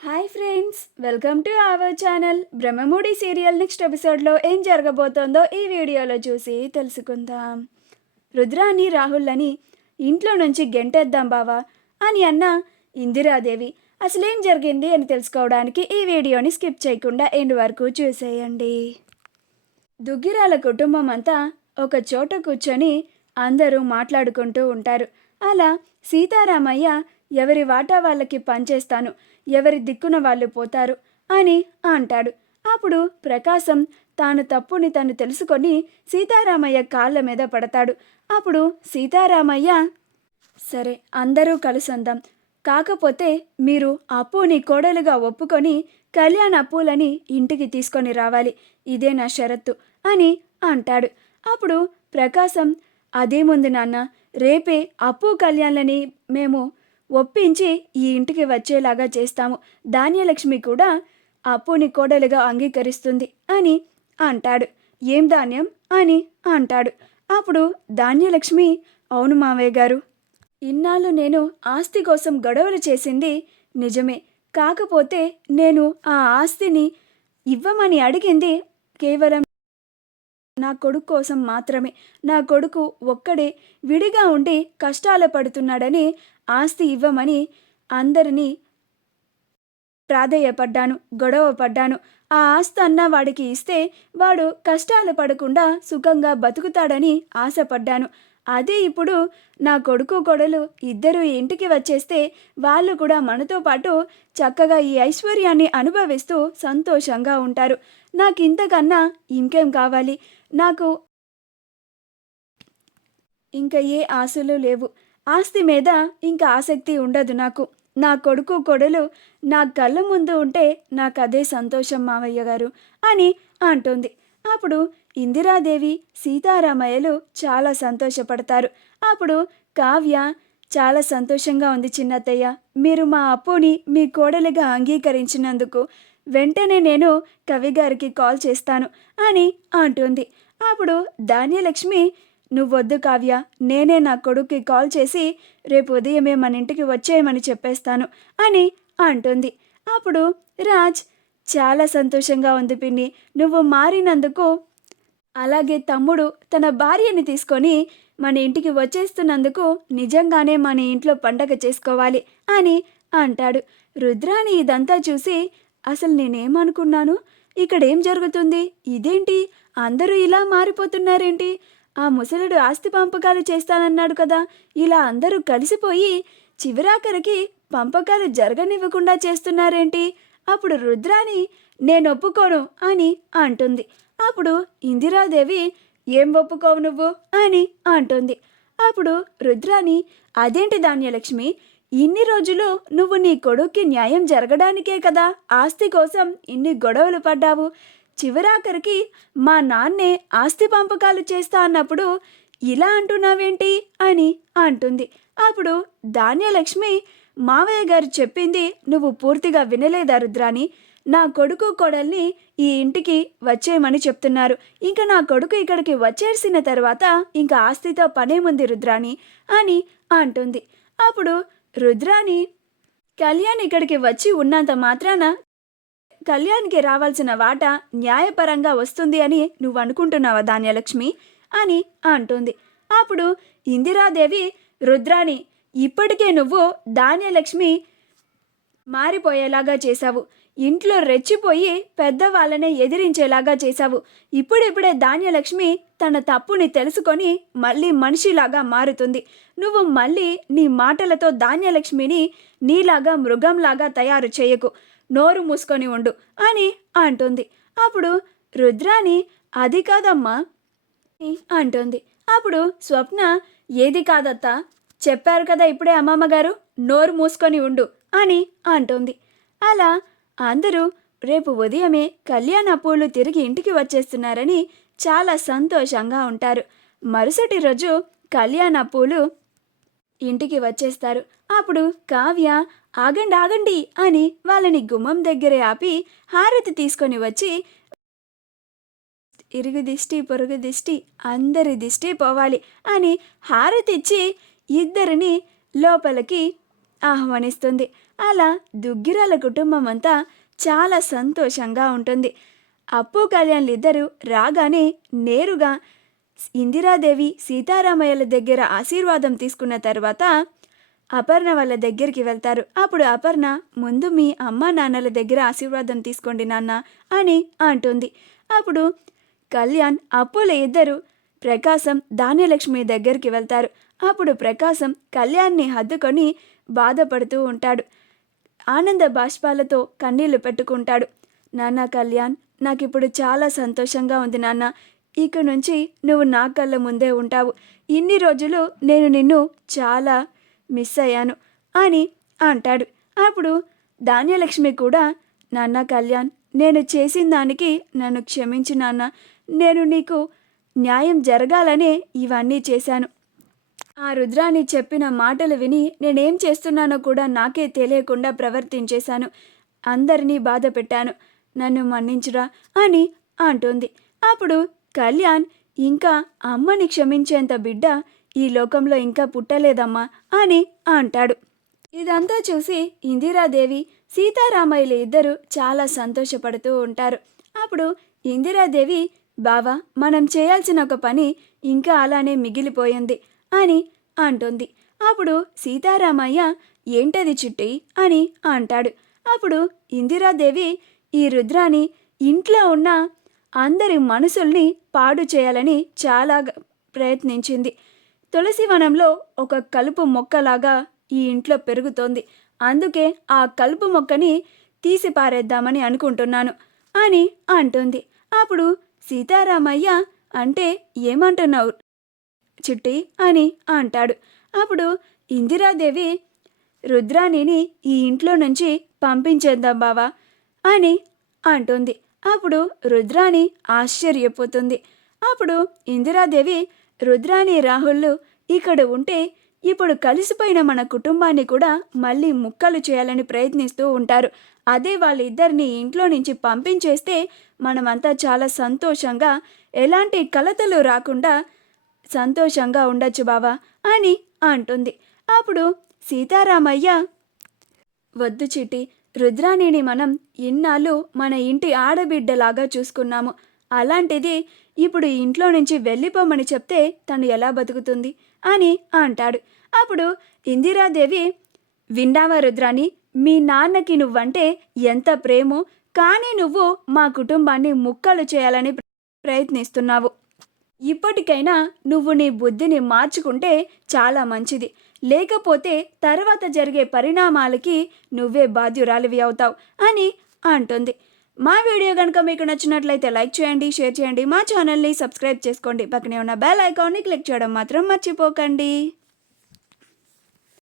Hi friends, welcome to our channel. Brahmamudi serial next ఎపిసోడ్లో ఏం జరగబోతోందో ఈ వీడియోలో చూసి తెలుసుకుందాం. రుద్రాని రాహుల్ని ఇంట్లో నుంచి గెంటేద్దాం బావా అని అన్న ఇందిరాదేవి అసలేం జరిగింది అని తెలుసుకోవడానికి ఈ వీడియోని స్కిప్ చేయకుండా ఎండ్ వరకు చూసేయండి. దుగ్గిరాల కుటుంబం అంతా ఒక చోట కూర్చొని అందరూ మాట్లాడుకుంటూ ఉంటారు. అలా సీతారామయ్య ఎవరి వాటా వాళ్ళకి పనిచేస్తాను, ఎవరి దిక్కున వాళ్ళు పోతారు అని అంటాడు. అప్పుడు ప్రకాశం తాను తప్పుని తను తెలుసుకొని సీతారామయ్య కాళ్ళ మీద పడతాడు. అప్పుడు సీతారామయ్య, సరే అందరూ కలుసందాం, కాకపోతే మీరు అప్పుని కోడలుగా ఒప్పుకొని కళ్యాణ్ అప్పులని ఇంటికి తీసుకొని రావాలి, ఇదే నా షరత్తు అని అంటాడు. అప్పుడు ప్రకాశం, అదేముంది నాన్న, రేపే అప్పు కళ్యాణ్లని మేము ఒప్పించి ఈ ఇంటికి వచ్చేలాగా చేస్తాము, ధాన్యలక్ష్మి కూడా అప్పుని కోడలుగా అంగీకరిస్తుంది అని అంటాడు. ఏం ధాన్యం అని అంటాడు. అప్పుడు ధాన్యలక్ష్మి, అవును మావయ్య గారు, ఇన్నాళ్ళు నేను ఆస్తి కోసం గొడవలు చేసింది నిజమే, కాకపోతే నేను ఆ ఆస్తిని ఇవ్వమని అడిగింది కేవలం నా కొడుకు కోసం మాత్రమే. నా కొడుకు ఒక్కడే విడిగా ఉండి కష్టాలు పడుతున్నాడని ఆస్తి ఇవ్వమని అందరినీ ప్రాధేయపడ్డాను, గొడవ పడ్డాను. ఆ ఆస్తి అన్న వాడికి ఇస్తే వాడు కష్టాలు పడకుండా సుఖంగా బతుకుతాడని ఆశపడ్డాను. అదే ఇప్పుడు నా కొడుకు కోడలు ఇద్దరు ఇంటికి వచ్చేస్తే వాళ్ళు కూడా మనతో పాటు చక్కగా ఈ ఐశ్వర్యాన్ని అనుభవిస్తూ సంతోషంగా ఉంటారు. నాకు ఇంతకన్నా ఇంకేం కావాలి? నాకు ఇంకా ఏ ఆశలు లేవు. ఆస్తి మీద ఇంకా ఆసక్తి ఉండదు నాకు. నా కొడుకు కొడలు నా కళ్ళ ముందు ఉంటే నాకు అదే సంతోషం మావయ్య గారు అని అంటుంది. అప్పుడు ఇందిరాదేవి సీతారామయ్యలు చాలా సంతోషపడతారు. అప్పుడు కావ్య, చాలా సంతోషంగా ఉంది చిన్నత్తయ్య, మీరు మా అప్పుని మీ కోడలిగా అంగీకరించినందుకు వెంటనే నేను కవి గారికి కాల్ చేస్తాను అని అంటుంది. అప్పుడు ధాన్యలక్ష్మి, నువ్వొద్దు కావ్య, నేనే నా కొడుక్కి కాల్ చేసి రేపు ఉదయమే మన ఇంటికి వచ్చేయమని చెప్పేస్తాను అని అంటుంది. అప్పుడు రాజ్, చాలా సంతోషంగా ఉంది పిన్ని, నువ్వు మారినందుకు, అలాగే తమ్ముడు తన భార్యని తీసుకొని మన ఇంటికి వచ్చేస్తున్నందుకు నిజంగానే మన ఇంట్లో పండగ చేసుకోవాలి అని అంటాడు. రుద్రాని ఇదంతా చూసి, అసలు నేనేమనుకున్నాను, ఇక్కడేం జరుగుతుంది, ఇదేంటి అందరూ ఇలా మారిపోతున్నారేంటి, ఆ ముసలుడు ఆస్తి పంపకాలు చేస్తానన్నాడు కదా, ఇలా అందరూ కలిసిపోయి చివరాఖరికి పంపకాలు జరగనివ్వకుండా చేస్తున్నారేంటి? అప్పుడు రుద్రాని, నేను ఒప్పుకోను అని అంటుంది. అప్పుడు ఇందిరాదేవి, ఏం ఒప్పుకోవు నువ్వు అని అంటుంది. అప్పుడు రుద్రాని, అదేంటి ధాన్యలక్ష్మి, ఇన్ని రోజులు నువ్వు నీ కొడుక్కి న్యాయం జరగడానికే కదా ఆస్తి కోసం ఇన్ని గొడవలు పడ్డావు, చివరాఖరికి మా నాన్నే ఆస్తి పంపకాలు చేస్తా అన్నప్పుడు ఇలా అంటున్నావేంటి అని అంటుంది. అప్పుడు ధాన్యలక్ష్మి, మావయ్య గారు చెప్పింది నువ్వు పూర్తిగా వినలేదా రుద్రాని? నా కొడుకు కోడల్ని ఈ ఇంటికి వచ్చేయమని చెప్తున్నారు. ఇంకా నా కొడుకు ఇక్కడికి వచ్చేసిన తర్వాత ఇంకా ఆస్తితో పనేముంది రుద్రాని అని అంటుంది. అప్పుడు రుద్రాని, కళ్యాణ్ ఇక్కడికి వచ్చి ఉన్నంత మాత్రాన కళ్యాణ్కి రావాల్సిన వాటా న్యాయపరంగా వస్తుంది అని నువ్వు అనుకుంటున్నావా ధాన్యలక్ష్మి అని అంటుంది. అప్పుడు ఇందిరాదేవి, రుద్రాని, ఇప్పటికే నువ్వు ధాన్యలక్ష్మి మారిపోయేలాగా చేశావు, ఇంట్లో రెచ్చిపోయి పెద్దవాళ్ళనే ఎదిరించేలాగా చేశావు. ఇప్పుడిప్పుడే ధాన్యలక్ష్మి తన తప్పుని తెలుసుకొని మళ్ళీ మనిషిలాగా మారుతుంది. నువ్వు మళ్ళీ నీ మాటలతో ధాన్యలక్ష్మిని నీలాగా మృగంలాగా తయారు చేయకు, నోరు మూసుకొని ఉండు అని అంటుంది. అప్పుడు రుద్రాని, అది కాదమ్మా అంటుంది. అప్పుడు స్వప్న, ఏది కాదత్తా, చెప్పారు కదా ఇప్పుడే అమ్మమ్మగారు, నోరు మూసుకొని ఉండు అని అంటుంది. అలా అందరూ రేపు ఉదయమే కళ్యాణ అప్పులు తిరిగి ఇంటికి వచ్చేస్తున్నారని చాలా సంతోషంగా ఉంటారు. మరుసటి రోజు కళ్యాణ అప్పులు ఇంటికి వచ్చేస్తారు. అప్పుడు కావ్య, ఆగండి ఆగండి అని వాళ్ళని గుమ్మం దగ్గరే ఆపి హారతి తీసుకొని వచ్చి, ఇరుగు దిష్టి పొరుగు దిష్టి అందరి దిష్టి పోవాలి అని హారతిచ్చి ఇద్దరిని లోపలికి ఆహ్వానిస్తుంది. అలా దుగ్గిరాల కుటుంబం అంతా చాలా సంతోషంగా ఉంటుంది. అప్పు కళ్యాణ్లిద్దరూ రాగానే నేరుగా ఇందిరాదేవి సీతారామయ్యల దగ్గర ఆశీర్వాదం తీసుకున్న తర్వాత అపర్ణ వాళ్ళ దగ్గరికి వెళ్తారు. అప్పుడు అపర్ణ, ముందు మీ అమ్మ నాన్నల దగ్గర ఆశీర్వాదం తీసుకోండి నాన్న అని అంటుంది. అప్పుడు కళ్యాణ్, అప్పుల ఇద్దరు ప్రకాశం, ధాన్యలక్ష్మి దగ్గరికి వెళ్తారు. అప్పుడు ప్రకాశం కళ్యాణ్ని హత్తుకొని బాధపడుతూ ఉంటాడు. ఆనంద బాష్పాలతో కన్నీళ్లు పెట్టుకుంటాడు. నాన్న కళ్యాణ్, నాకిప్పుడు చాలా సంతోషంగా ఉంది నాన్న. ఇక నుంచి నువ్వు నా కళ్ళ ముందే ఉంటావు. ఇన్ని రోజులు నేను నిన్ను చాలా మిస్ అయ్యాను అని అంటాడు. అప్పుడు ధాన్యలక్ష్మి కూడా, నాన్న కళ్యాణ్, నేను చేసిన దానికి నన్ను క్షమించు నాన్న. నేను నీకు న్యాయం జరగాలనే ఇవన్నీ చేశాను. ఆ రుద్రాణి చెప్పిన మాటలు విని నేనేం చేస్తున్నానో కూడా నాకే తెలియకుండా ప్రవర్తించేశాను. అందరినీ బాధ పెట్టాను. నన్ను మన్నించురా అని అంటుంది. అప్పుడు కళ్యాణ్, ఇంకా అమ్మని క్షమించేంత బిడ్డ ఈ లోకంలో ఇంకా పుట్టలేదమ్మా అని అంటాడు. ఇదంతా చూసి ఇందిరాదేవి, సీతారామయ్యలు ఇద్దరు చాలా సంతోషపడుతూ ఉంటారు. అప్పుడు ఇందిరాదేవి, బావా, మనం చేయాల్సిన ఒక పని ఇంకా అలానే మిగిలిపోయింది అని అంటుంది. అప్పుడు సీతారామయ్య, ఏంటది చిట్టి అని అంటాడు. అప్పుడు ఇందిరాదేవి, ఈ రుద్రాని ఇంట్లో ఉన్న అందరి మనసుల్ని పాడు చేయాలని చాలా ప్రయత్నించింది. తులసివనంలో ఒక కలుపు మొక్కలాగా ఈ ఇంట్లో పెరుగుతోంది. అందుకే ఆ కలుపు మొక్కని తీసి పారేద్దామని అనుకుంటున్నాను అని అంటుంది. అప్పుడు సీతారామయ్య, అంటే ఏమంటున్నావు చిట్టి అని అంటాడు. అప్పుడు ఇందిరాదేవి, రుద్రాణిని ఈ ఇంట్లో నుంచి పంపించేద్దాం బావా అని అంటుంది. అప్పుడు రుద్రాణి ఆశ్చర్యపోతుంది. అప్పుడు ఇందిరాదేవి, రుద్రాణి రాహుళ్ళు ఇక్కడ ఉంటే ఇప్పుడు కలిసిపోయిన మన కుటుంబాన్ని కూడా మళ్ళీ ముక్కలు చేయాలని ప్రయత్నిస్తూ ఉంటారు. అదే వాళ్ళిద్దరిని ఇంట్లో నుంచి పంపించేస్తే మనమంతా చాలా సంతోషంగా, ఎలాంటి కలతలు రాకుండా సంతోషంగా ఉండొచ్చు బావా అని అంటుంది. అప్పుడు సీతారామయ్య, వద్దు చిట్టి, రుద్రాణిని మనం ఇన్నాళ్ళు మన ఇంటి ఆడబిడ్డలాగా చూసుకున్నాము. అలాంటిది ఇప్పుడు ఇంట్లో నుంచి వెళ్ళిపోమని చెప్తే తను ఎలా బతుకుతుంది అని అంటాడు. అప్పుడు ఇందిరాదేవి, విన్నావా రుద్రాణి, మీ నాన్నకి నువ్వంటే ఎంత ప్రేమో, కానీ నువ్వు మా కుటుంబాన్ని ముక్కలు చేయాలని ప్రయత్నిస్తున్నావు. ఇప్పటికైనా నువ్వు నీ బుద్ధిని మార్చుకుంటే చాలా మంచిది. లేకపోతే తర్వాత జరిగే పరిణామాలకి నువ్వే బాధ్యురాలివి అవుతావు అని అంటుంది. మా వీడియో కనుక మీకు నచ్చినట్లయితే లైక్ చేయండి, షేర్ చేయండి, మా ఛానల్ని సబ్స్క్రైబ్ చేసుకోండి. పక్కనే ఉన్న బెల్ ఐకాన్ని క్లిక్ చేయడం మాత్రం మర్చిపోకండి.